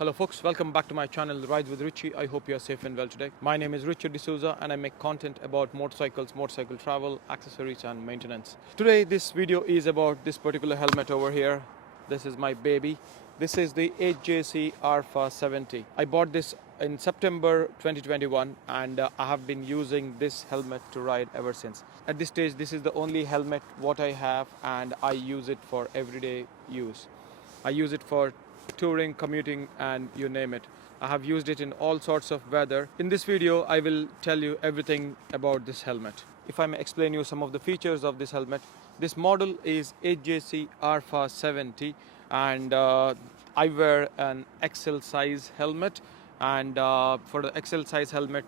Hello folks, welcome back to my channel Rides with Richie. I hope you are safe and well today. My name is Richie D'Souza and I make content about motorcycles, motorcycle travel, accessories and maintenance. Today this video is about this particular helmet over here. This is my baby. This is the HJC RPHA 70. I bought this in September 2021 and I have been using this helmet to ride ever since. At this stage this is the only helmet what I have and I use it for everyday use. I use it for touring, commuting and you name it. I have used it in all sorts of weather. In this video I will tell you everything about this helmet. If I may explain you some of the features of this helmet. This model is HJC RPHA 70 and I wear an XL size helmet and for the XL size helmet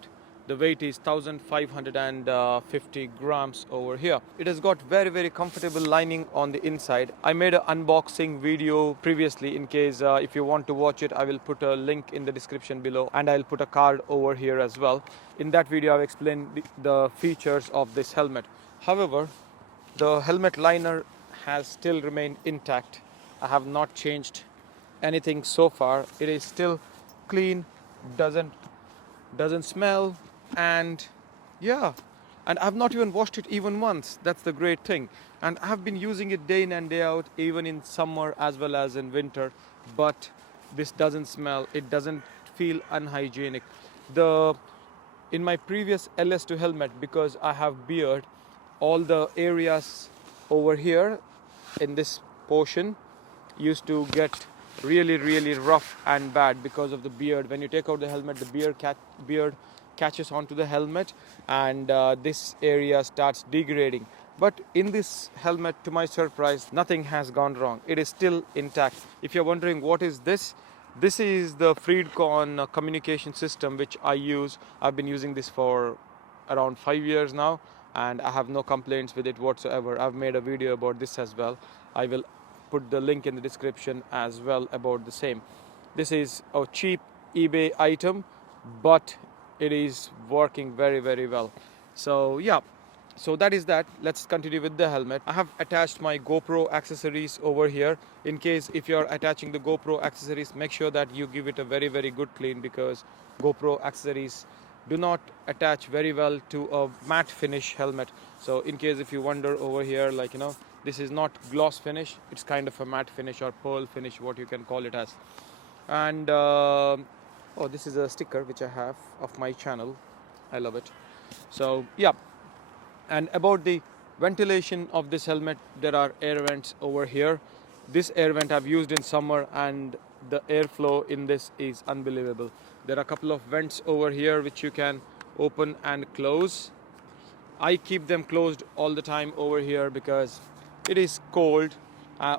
the weight is 1550 grams over here. It has got very comfortable lining on the inside. I made an unboxing video previously. In case if you want to watch it, I will put a link in the description below and I'll put a card over here as well. In that video I've explained the features of this helmet. However, the helmet liner has still remained intact. I have not changed anything so far. It is still clean, doesn't smell, and yeah, and I've not even washed it even once. That's the great thing. And I've been using it day in and day out, even in summer as well as in winter, but this doesn't smell, it doesn't feel unhygienic. In my previous LS2 helmet, because I have beard, all the areas over here in this portion used to get really rough and bad because of the beard. When you take out the helmet, the beard catches onto the helmet and this area starts degrading. But in this helmet, to my surprise, nothing has gone wrong. It is still intact. If you're wondering what is this, this is the Freedcon communication system which I use. I've been using this for around 5 years now and I have no complaints with it whatsoever. I've made a video about this as well. I will put the link in the description as well about the same. This is a cheap eBay item, but it is working very well. So yeah, so that is that. Let's continue with the helmet. I have attached my GoPro accessories over here. In case if you're attaching the GoPro accessories, make sure that you give it a very good clean, because GoPro accessories do not attach very well to a matte finish helmet. So in case if you wonder over here, like, you know, this is not gloss finish, it's kind of a matte finish or pearl finish, what you can call it as. And oh, this is a sticker which I have of my channel. I love it. So yeah, and about the ventilation of this helmet, there are air vents over here. This air vent I've used in summer and the airflow in this is unbelievable. There are a couple of vents over here which you can open and close. I keep them closed all the time over here because it is cold.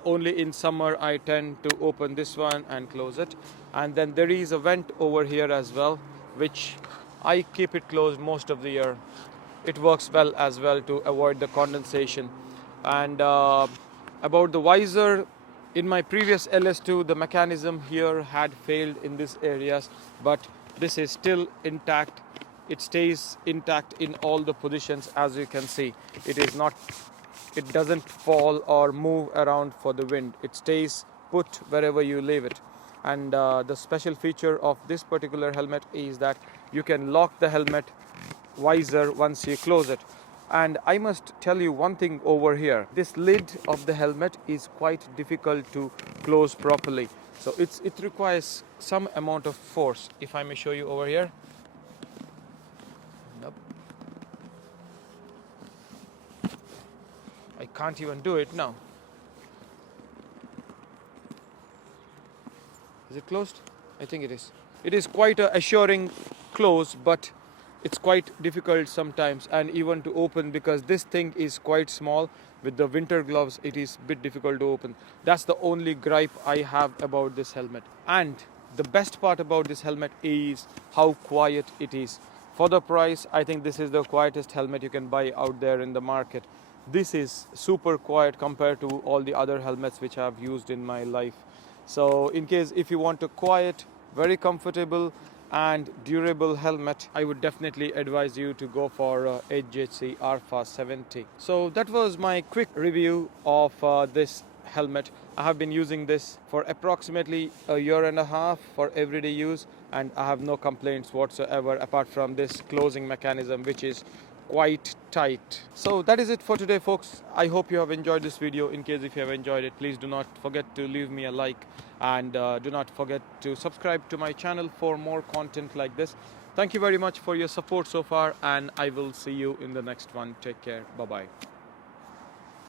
Only in summer I tend to open this one and close it. And then there is a vent over here as well, which I keep it closed most of the year. It works well as well to avoid the condensation. And about the visor, in my previous LS2 the mechanism here had failed in these areas, but this is still intact. It stays intact in all the positions. As you can see, it doesn't fall or move around for the wind. It stays put wherever you leave it. And the special feature of this particular helmet is that you can lock the helmet visor once you close it. And I must tell you one thing over here. This lid of the helmet is quite difficult to close properly. So it requires some amount of force. If I may show you over here. Nope. I can't even do it now. Is it closed? I think it is. It is quite a assuring close, but it's quite difficult sometimes, and even to open, because this thing is quite small. With the winter gloves it is a bit difficult to open. That's the only gripe I have about this helmet. And the best part about this helmet is how quiet it is. For the price, I think this is the quietest helmet you can buy out there in the market. This is super quiet compared to all the other helmets which I have used in my life. So in case if you want a quiet, very comfortable and durable helmet, I would definitely advise you to go for HJC RPHA 70. So that was my quick review of this helmet. I have been using this for approximately a year and a half for everyday use, and I have no complaints whatsoever apart from this closing mechanism, which is quite tight. So that is it for today, folks. I hope you have enjoyed this video. In case if you have enjoyed it, please do not forget to leave me a like, and do not forget to subscribe to my channel for more content like this. Thank you very much for your support so far, and I will see you in the next one. Take care. Bye bye.